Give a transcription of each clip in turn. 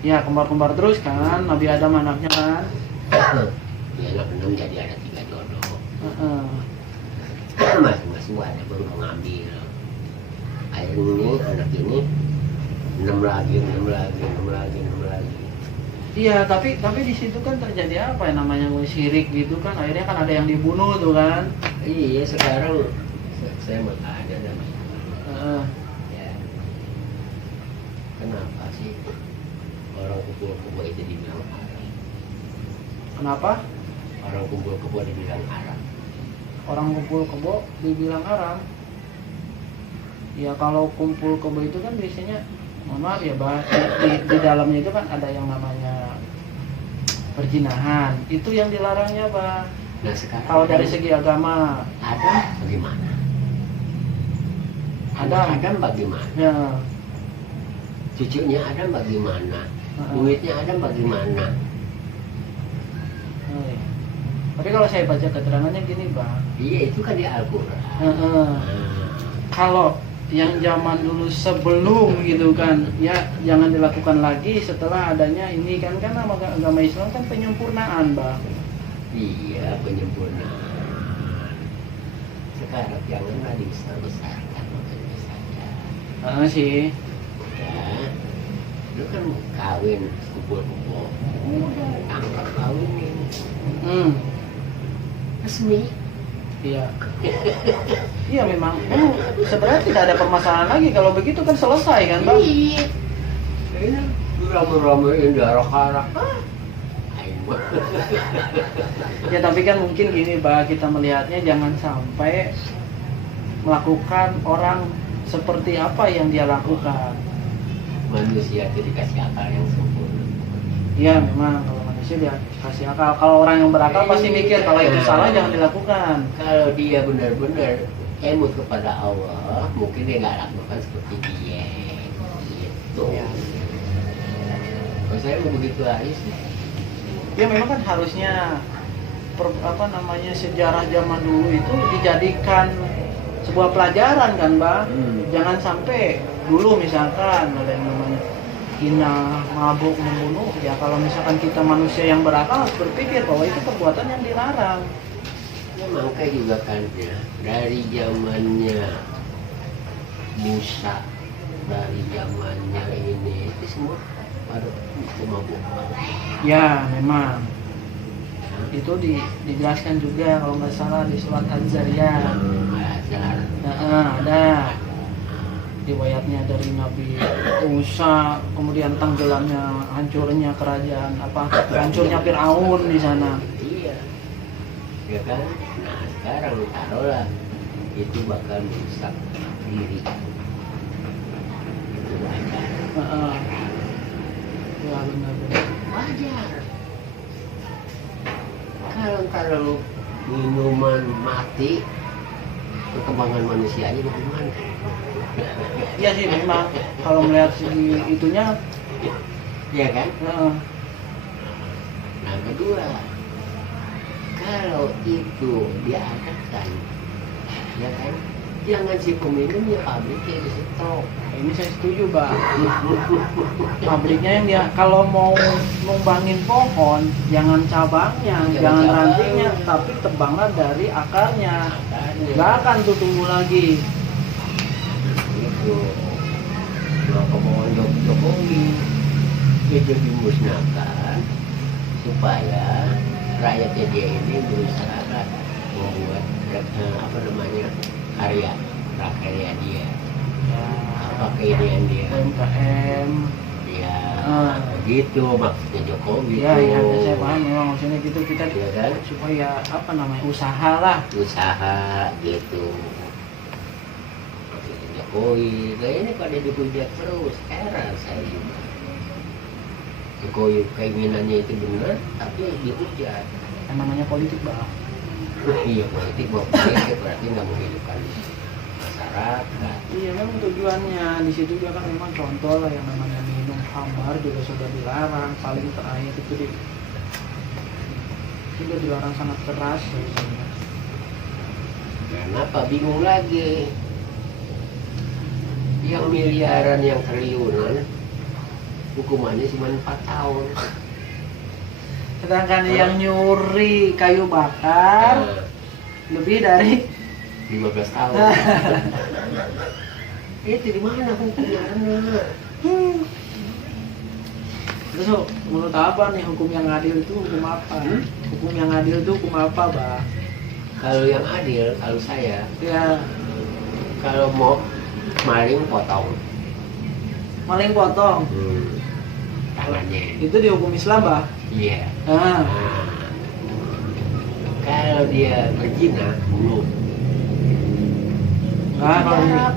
Ya kembar-kembar terus kan, Nabi Adam anaknya kan. Ya anak 6 jadi ada 3 jodoh. Heeh. Masing-masing ada baru mengambil. Akhirnya anak ini 6 lagi, 6 lagi, 6 lagi, 6 lagi. Iya, tapi di situ kan terjadi apa ya namanya syirik gitu kan. Akhirnya kan ada yang dibunuh tuh kan. Iya, sekarang saya mau ada namanya. Heeh. Ya. Kenapa sih orang kumpul kebo itu dibilang Arab? Kenapa? Orang kumpul kebo dibilang Arab. Orang kumpul kebo dibilang haram. Ya kalau kumpul kebo itu kan biasanya, mohon maaf ya bah, di dalamnya itu kan ada yang namanya perzinahan. Itu yang dilarangnya bah. Nah sekarang Kalau dari segi agama, Adam bagaimana? Adam bagaimana? ya. Cucunya Adam bagaimana? Heeh. Duitnya Adam bagaimana? Oh, iya. Tapi kalau saya baca keterangannya gini bah. Iya itu kan di Al-Quran. Heeh. Kalau yang zaman dulu sebelum gitu kan, ya jangan dilakukan lagi setelah adanya ini kan agama Islam kan penyempurnaan bah. Iya penyempurnaan. Sekarang janganlah dibesar-besarkan makanya saja. Sih. Ya, lu kan kawin kumpul-kumpul, udah angkat kawinin, resmi. Iya. Iya memang. Sebenarnya tidak ada permasalahan lagi kalau begitu kan selesai kan bang. Iya. Ini rame-ramein daerah-daerah. Ya tapi kan mungkin gini bah, kita melihatnya jangan sampai melakukan orang seperti apa yang dia lakukan. Manusia itu dikasih akal yang sempurna. Iya memang kalau manusia dia kasih akal. Kalau orang yang berakal pasti mikir kalau itu salah jangan dilakukan. Kalau dia benar-benar emut kepada Allah, mungkin dia nggak lakukan seperti dia. Gitu. Ya. Kalau saya mau begitu aja sih. Ya memang kan harusnya sejarah zaman dulu itu dijadikan sebuah pelajaran kan bang. Jangan sampai dulu misalkan ada yang namanya hina, mabuk, membunuh. Ya kalau misalkan kita manusia yang berakal harus berpikir bahwa itu perbuatan yang dilarang. Ya makanya juga kan ya, dari zamannya Musa, dari zamannya ini itu semua pada mabuk. Ya memang itu dijelaskan juga kalau nggak salah di surat Az-Zariyat. Ada riwayatnya dari Nabi Musa, kemudian tenggelamnya, hancurnya kerajaan hancurnya Fir'aun di sana. Iya, ya kan. Nah sekarang taruhlah itu bakal merusak diri. Itu wajar. Ya benar-benar Wajar. Kalau minuman mati, perkembangan manusianya bagaimana? iya sih memang kalau melihat segi itunya Ya kan? Nah, kedua, kalau itu diadakan, ya kan, jangan si peminumnya pabriknya di stop. ini saya setuju bang. Pabriknya yang dia kalau mau numbangin pohon jangan cabangnya, jangan rantingnya, tapi tebanglah dari akarnya. Nggak akan tuh tumbuh lagi. Itu dua kemauan Jokowi itu dimusnahkan supaya rakyatnya dia ini berusaha membuat karya prakarya dia, apa keinginan dia, UMKM. ya begitu maksudnya Jokowi. Ya saya paham memang maksudnya gitu kita ya kan? Supaya usaha lah. Usaha gitu. Jokowi, kayaknya pada dihujat terus, heran saya juga. Jokowi keinginannya itu benar, tapi dihujat. Yang namanya politik bang. Iya politik, berarti nggak menghidupkan masyarakat. Iya memang tujuannya di situ juga kan memang contoh lah yang namanya minum khamar juga sudah dilarang, paling terakhir itu sudah dilarang sangat keras. Kenapa bingung lagi? Yang miliaran, yang triliunan hukumannya cuma 4 tahun. Sedangkan yang nyuri kayu bakar Nah, lebih dari 15 tahun. Itu di mana hukumnya anak? Terus menurut apa nih hukum yang adil itu hukum apa? Hukum yang adil itu hukum apa, Bang? Kalau yang adil, kalau saya, Ya, kalau mau maling potong maling potong. Tangannya. Itu di hukum Islam, Bang. Iya. Nah, Nah, kalau dia berzina, bunuh. nah kalau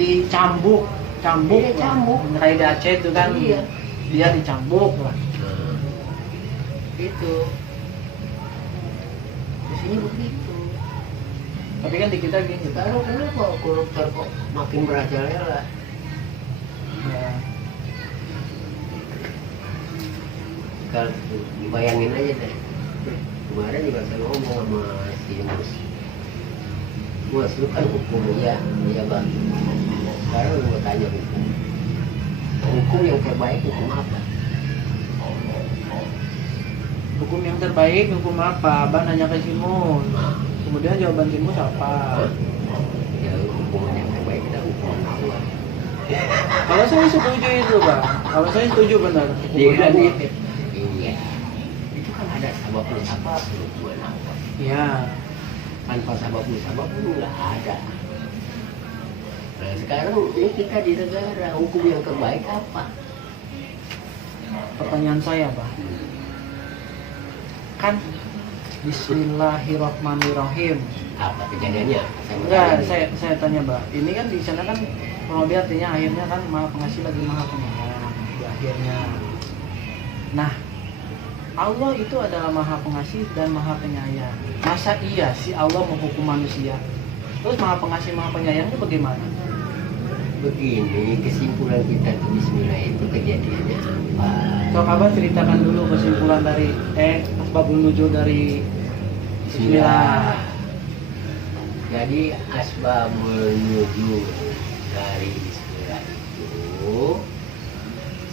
dicambuk, cambuk, Iya, cambuk. kayak di Aceh itu kan, Iya. dia dicambuk lah. Nah, itu. Di sini begitu. Tapi kan di kita gini, Bang. Sekarang kenapa koruptor kok makin merajalela? Ya. Kalau bayangin aja deh. Kemarin juga saya ngomong sama si Mus, lu kan hukum ya, iya bang. Sekarang lu mau tanya hukum. Hukum yang terbaik hukum apa? Hukum yang terbaik hukum apa? Abang nanya ke Simun. Nah, Kemudian jawaban Simun apa? ya hukuman yang terbaik adalah hukuman Allah. Kalau saya setuju itu, Bang. Kalau saya setuju benar. Iya, Hukuman Allah. iya. Itu kan ada sabab musabab hukuman Allah. Ya. Tanpa sabab musabab pun nggak ada. Nah sekarang ini kita di negara, hukum yang terbaik apa? Pertanyaan saya, Bang. Kan Bismillahirrahmanirrahim. Apa kejadiannya? Saya mau Enggak, tanya. saya tanya, Mbak. Ini kan di sana kan kalau dia artinya akhirnya kan Maha Pengasih lagi Maha Penyayang di akhirnya. Nah, Allah itu adalah Maha Pengasih dan Maha Penyayang. Masa iya sih Allah menghukum manusia? Terus Maha Pengasih Maha Penyayang itu bagaimana? Begini, kesimpulan kita ke Bismillah itu kejadiannya apa? So, Abah ceritakan dulu kesimpulan dari asbabun nuzul dari Bismillah. Jadi asbabul nuzul dari Bismillah itu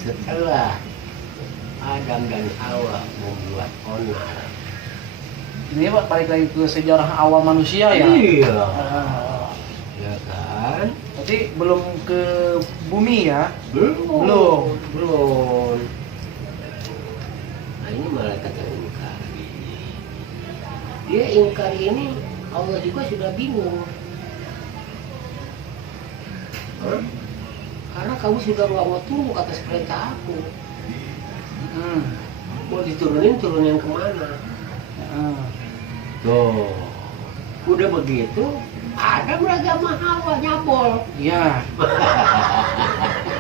setelah Adam dan Hawa membuat onar. Ini Pak balik lagi ke sejarah awal manusia ya. Iya. Ah, Ya kan? Berarti belum ke bumi ya? Belum. Nah ini malaikat yang ingkar. Dia ingkar ini Allah juga sudah bingung. Hah? Karena kamu sudah nggak mau tunduk atas perintah aku. Mau turunin kemana? Tuh, udah begitu, Adam sama Hawa nyabol. Iya.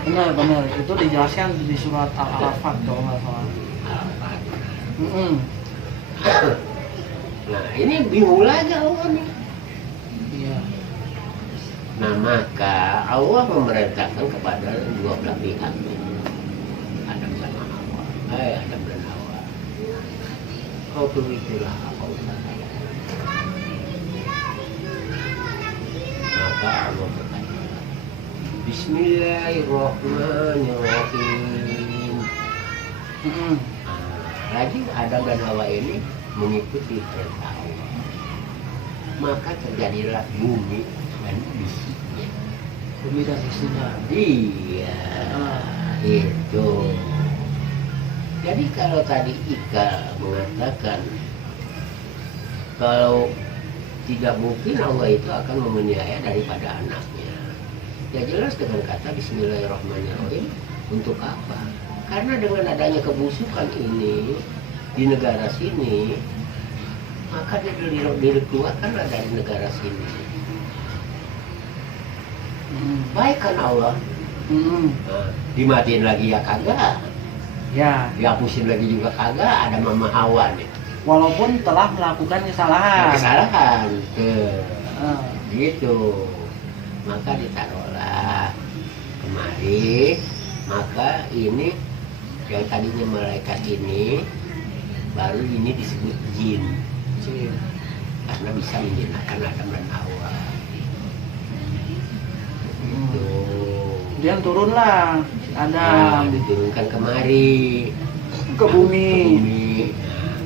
Benar. Itu dijelaskan di surat Al-Arafat kalau nggak salah. Nah, ini bingung lagi Allah nih. Iya. Nah, maka Allah memerintahkan kepada dua belah pihak. Adam sama Hawa. Adam dan Hawa. Kau turutilah apa usaha saya. Maka Allah berkata, Bismillahirrahmanirrahim. Lagi Adam dan Hawa ini mengikuti perintah Allah. Maka terjadilah bumi dan isinya. Bumi dan isinya. Iya, itu. Jadi kalau tadi Ika mengatakan kalau tidak mungkin Allah itu akan memelihara daripada anaknya. Ya jelas dengan kata Bismillahirrahmanirrahim. Untuk apa? Karena dengan adanya kebusukan ini di negara sini, maka dia dikeluarkanlah dari negara sini. Baik kan Allah? Nah, dimatiin lagi ya kagak? Ya. Dihapusin lagi juga kagak? Ada Mama Hawa nih. Walaupun telah melakukan kesalahan. Kesalahan gitu, maka ditaruhlah kemari. Maka ini yang tadinya malaikat ini baru ini disebut jin karena bisa menjinakkan Adam dan Hawa gitu. Kemudian turunlah Adam diturunkan kemari ke bumi. Nah,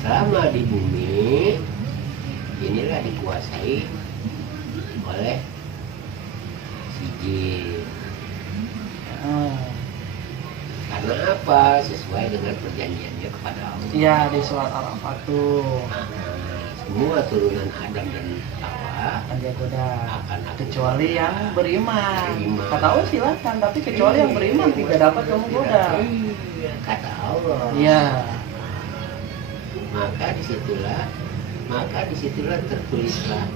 selama di bumi inilah dikuasai oleh si jin. Karena apa? Sesuai dengan perjanjiannya kepada Allah. Iya, di surat Arafat tuh. Semua turunan Adam dan Hawa Akan dia goda. akan Kecuali yang beriman. Beriman. Kata Allah silakan, tapi kecuali yang beriman tidak dapat kamu goda. Iya, kata Allah. Iya. Maka disitulah tertulislah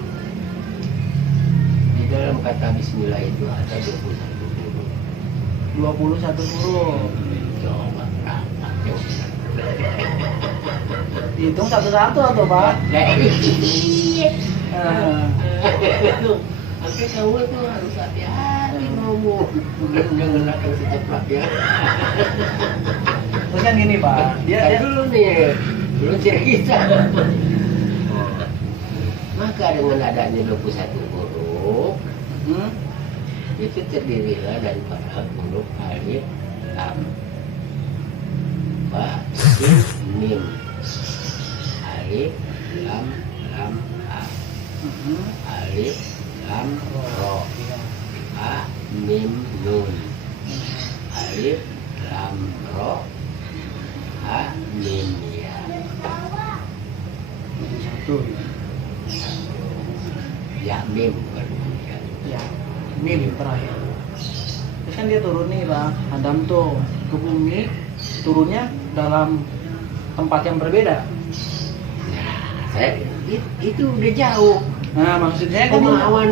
di dalam kata Bismillah itu ada 21 huruf. 21 huruf. Coba berapa? Hitung satu-satu atau Pak? Iya. Eh, Oke, kamu tuh harus hati-hati ngomong. Jangan datang secepat ya. Terus kan gini Pak, dia Dulu nih, belum cerita. Maka dengan adanya 21 huruf hmm, itu terdirilah daripada huruf alif, lam, ba, sin, mim. Alif, lam, ha. Alif, lam, ro. Ha, mim, nun. Alif, lam, ro. Ha, mim, ya. satu. Ya, mim bukan ya. Ya, mim terakhir. Terus kan dia turun nih Pak, Adam tuh ke bumi, turunnya dalam tempat yang berbeda. Saya itu udah jauh. Nah maksudnya kan Pemahaman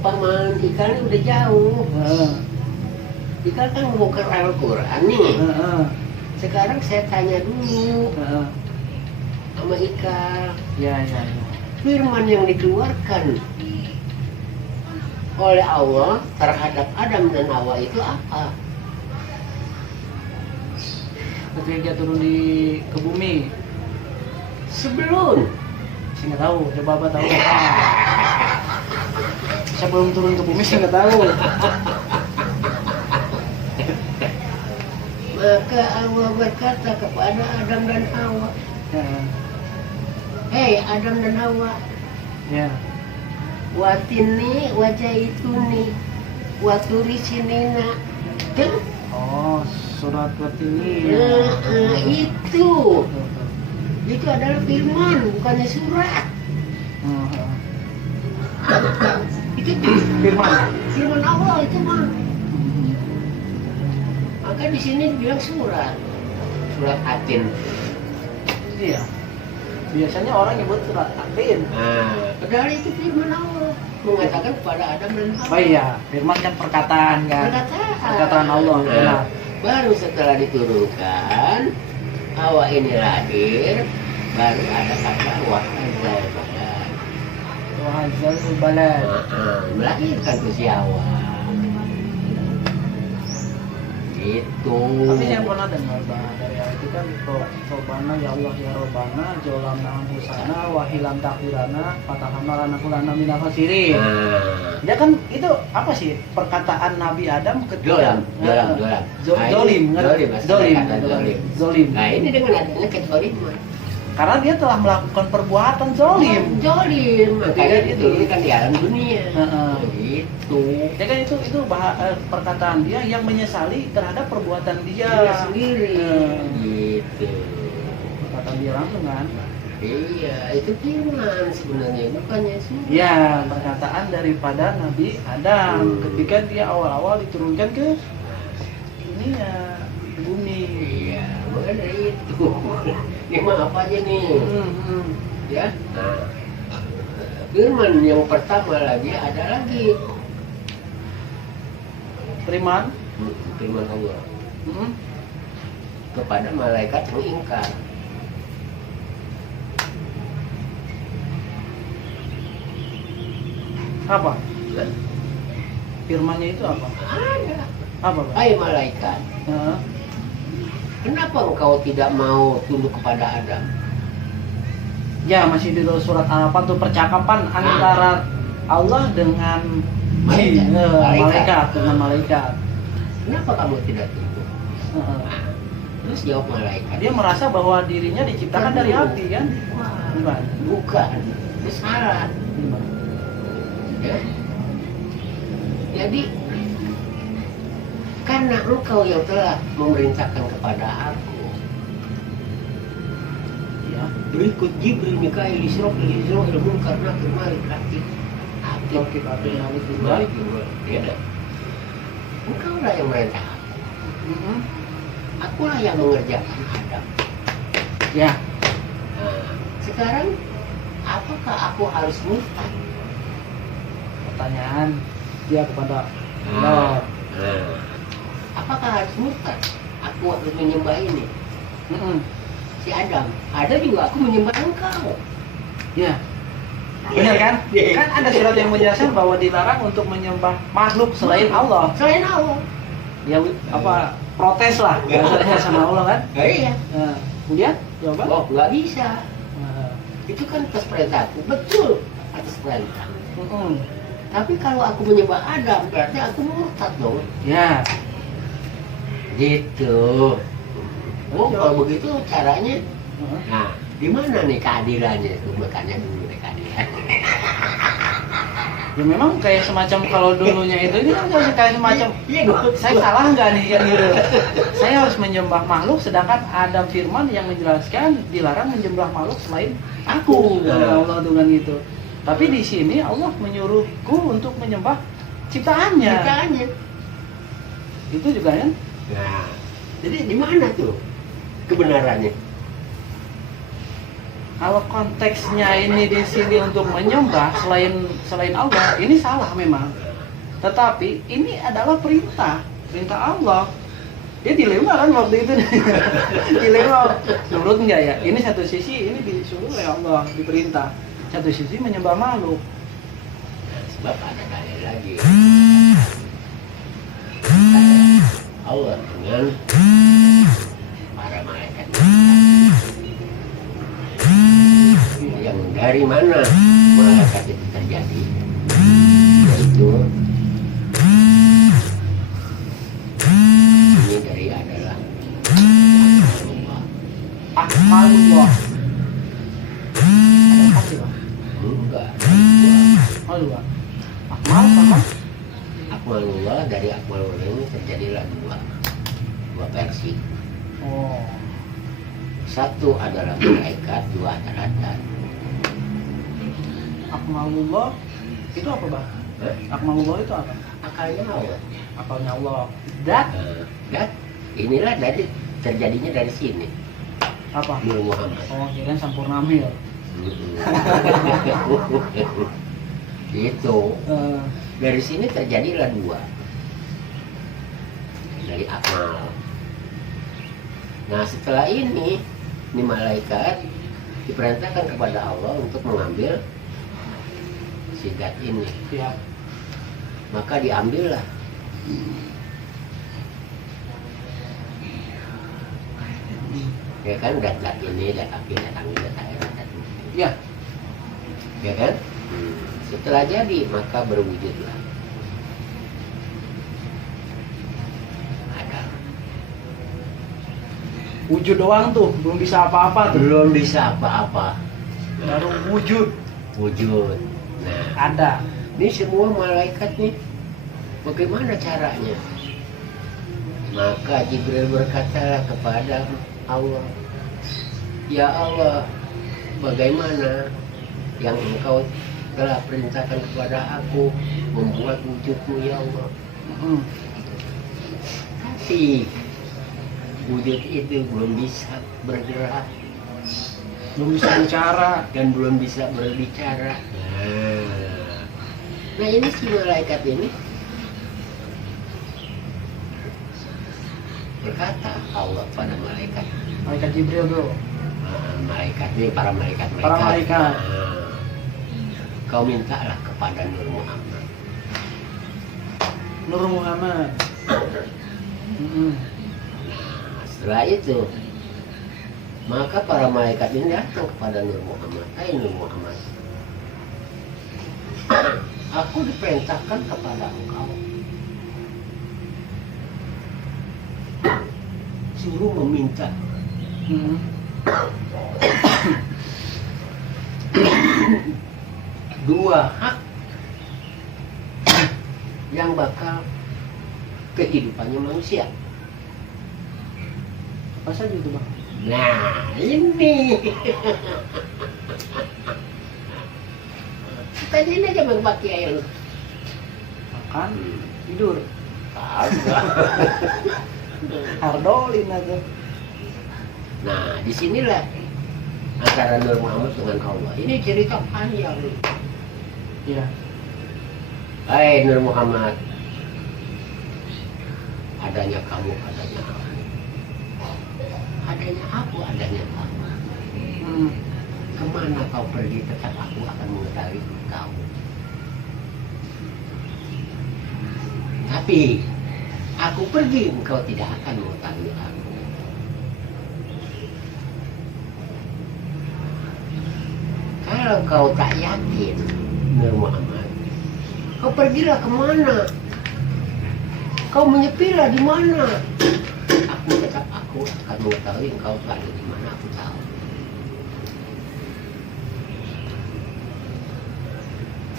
paman ikan ini udah jauh. Ikan kan mau ke Al-Quran nih. Sekarang saya tanya dulu sama Ika. Ya. Firman yang dikeluarkan oleh Allah terhadap Adam dan Hawa itu apa? Ketika dia turun ke bumi, Sebelum saya nggak tahu. Coba Bapak tahu apa? Saya belum turun ke bumi, saya nggak tahu. maka Allah berkata kepada Adam dan Hawa, hei Adam dan Hawa, Ya. watini wajah itu nih, waturi sinina. Tuh, Oh, surat ini. itu adalah firman, bukannya surat. Itu firman Allah itu mah. Maka di sini dibilang surat Atin. Iya. Biasanya orang nyebut surat Atin. Padahal itu firman Allah mengatakan kepada Adam dan Hawa. Oh iya, firman kan perkataan kan. Perkataan Allah. Benar. Baru setelah diturunkan Hawa ini lahir, baru ada kata wahazal balad. Wahazal balad. Melahirkan tuh si Hawa. Gitu. Tapi saya pernah dengar Bang, dari ayat itu kan Robana ya Allah ya Robana jolamna husana wahilam takhirana fatahana lana kulana minal khasirin. Ya kan itu apa sih perkataan Nabi Adam ketika zolim. Nah ini dengan adanya kezaliman. Karena dia telah melakukan perbuatan zolim. Makanya itu kan di alam dunia. Gitu. Ya kan itu perkataan dia yang menyesali terhadap perbuatan dia sendiri. Gitu. Perkataan dia langsung kan? Iya, itu firman sebenarnya bukannya surat. Ya, perkataan daripada Nabi Adam ketika dia awal-awal diturunkan ke dunia, bumi. Iya, bukan dari itu. Ini mah apa aja nih? Ya. Nah, firman yang pertama lagi ada lagi. Firman Allah kepada malaikat yang ingkar. Apa? Firmannya itu apa? Ada. Apa, Pak? Hai malaikat, kenapa engkau tidak mau tunduk kepada Adam? Ya, masih di surat Al-Anfal tuh percakapan antara Allah dengan malaikat. kenapa kamu tidak tunduk? Heeh. Nah, terus jawab malaikat, Dia merasa bahwa dirinya diciptakan dari api kan? wah, Gimana? bukan, itu salah. Gimana? Ya. Jadi karena engkau yang telah memerintahkan kepada aku, Ya. berikut Jibril, Mikail, Israfil, Munkar, Nakir, Malik, Rakib, Rakib, Atid, Malik, Jibril. Malik, Jibril. Ya dah. Engkau lah yang merintah aku. Mm-mm. Akulah yang mengerjakan Adam. Ya. Nah, sekarang apakah aku harus murtad? Pertanyaan dia kepada Nah, Allah. nah, apakah harus murtad? Aku harus menyembah ini. Mm-mm. Si Adam, ada juga aku menyembah engkau. Ya. Benar kan? Iya. Kan ada surat yang menjelaskan bahwa dilarang untuk menyembah makhluk selain Allah. Selain Allah. Ya apa protes lah bahasanya sama Allah kan? Iya. Nah, kemudian jawaban? Oh, nggak bisa. Nah, Itu kan atas perintahku. Betul, atas perintah. mm-mm. Tapi kalau aku menyembah Adam, berarti aku murtad dong. Ya. Gitu. Oh, kalau begitu caranya, Heeh. nah, di mana nih keadilannya? Itu makanya dulu nih keadilan. Ya memang kayak semacam kalau dulunya itu kan kayak semacam Iya dong. saya salah nggak nih kan gitu. Saya harus menyembah makhluk sedangkan ada firman yang menjelaskan dilarang menyembah makhluk selain aku. Nah. Allah dengan itu. Tapi di sini Allah menyuruhku untuk menyembah ciptaannya. Ciptaannya. Itu juga kan? Nah, jadi di mana tuh kebenarannya? Kalau konteksnya ini di sini untuk menyembah selain Allah, ini salah memang. Tetapi ini adalah perintah Allah. Dia dilema kan waktu itu. Dilema, nurut nggak ya? Ini satu sisi ini disuruh oleh Allah, diperintah. Satu sisi menyembah makhluk. Nah, sebab ada dalil lagi. Allah dengan para malaikat yang dari mana malaikat itu terjadi, yaitu ini dari adalah Allah. Akmalullah. Ada empat sih, Pak. Enggak, Oh, dua. Akmal sama Akmalullah, dari Akmalullah ini terjadilah dua versi. oh. Satu adalah malaikat, dua adalah dan. Akmalullah itu apa, Bang? Akmalullah itu apa? Akalnya Allah. Akalnya Allah. Dat Dan inilah dari terjadinya dari sini. apa? Nur Muhammad. Oh, kirain Sampurnamil. Gitu. Eh, Dari sini terjadilah dua. Dari akmal. Nah, setelah ini malaikat diperintahkan kepada Allah untuk mengambil sidat ini. ya. Maka diambillah. Ya kan, dat ini, dat api, dat angin, dat air, dat Ya. ya kan? Setelah jadi maka berwujudlah Adam. Wujud doang tuh, belum bisa apa-apa tuh. Belum bisa apa-apa. Baru wujud Wujud. Nah, ada. ini semua malaikat nih, bagaimana caranya? Maka Jibril berkatalah kepada Allah, ya Allah, bagaimana yang engkau telah perintahkan kepada aku membuat wujudmu ya Allah. Mm. Tapi wujud itu belum bisa bergerak Belum bisa bicara. dan belum bisa berbicara. Nah ini si malaikat ini berkata Allah pada malaikat, Malaikat Jibril tuh. malaikat ini para malaikat. Para malaikat. Kau mintalah kepada Nur Muhammad. Nur Muhammad. Mm-mm. Nah, setelah itu maka para malaikat ini datang kepada Nur Muhammad. Hai Nur Muhammad, aku diperintahkan kepada engkau disuruh meminta. Hmm. Dua hak yang bakal kehidupannya manusia. Apa saja itu bang? Nah, ini. Tanyain aja Bang Pak Kiai lu. Makan, tidur, Kagak. hardolin aja. Nah, disinilah antara Nur Muhammad dengan Allah. Ini cerita panjang. Iya. Hai Nur Muhammad, adanya kamu, adanya aku. Adanya aku, adanya kamu. Hmm. Kemana kau pergi, tetap aku akan mengetahui kau. Tapi aku pergi, engkau tidak akan mengetahui aku. Kalau kau tak yakin, Nur Muhammad, kau pergilah kemana? Kau menyepilah di mana? Aku akan mengetahui engkau berada di mana, aku tahu.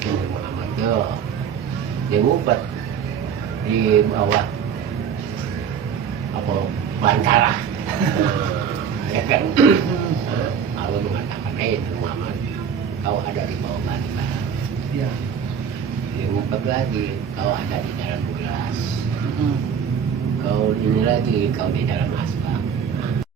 Nur Muhammad tuh dia ngumpet di bawah apa bantalah. Ya kan? Allah mengatakan, Nur Muhammad, kau ada di bawah bantal. Iya. Dia ngumpet lagi, kau ada di dalam gelas. Hmm. Kau ini lagi, kau di dalam asbak.